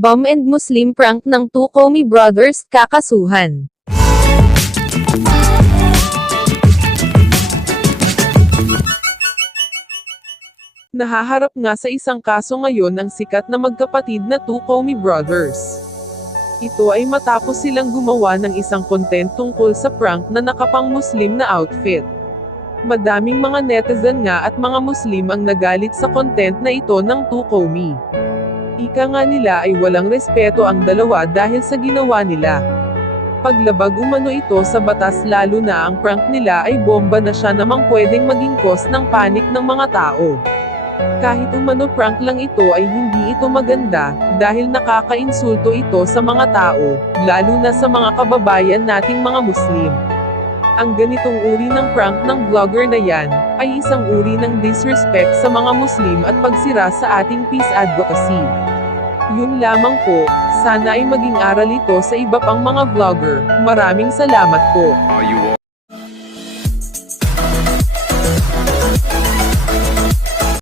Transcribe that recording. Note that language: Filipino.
Bomb and Muslim prank ng two Comey brothers kakasuhan. Nahaharap nga sa isang kaso ngayon ang sikat na magkapatid na two Comey brothers. Ito ay matapos silang gumawa ng isang content tungkol sa prank na nakapang Muslim na outfit. Madaming mga netizen nga at mga Muslim ang nagalit sa content na ito ng two Comey. Ika nga nila ay walang respeto ang dalawa dahil sa ginawa nila. Paglabag umano ito sa batas lalo na ang prank nila ay bomba na siya namang pwedeng maging cause ng panik ng mga tao. Kahit umano prank lang ito ay hindi ito maganda, dahil nakakainsulto ito sa mga tao, lalo na sa mga kababayan nating mga Muslim. Ang ganitong uri ng prank ng vlogger na yan, ay isang uri ng disrespect sa mga Muslim at pagsira sa ating peace advocacy. Yun lamang po, sana ay maging aral ito sa iba pang mga vlogger. Maraming salamat po.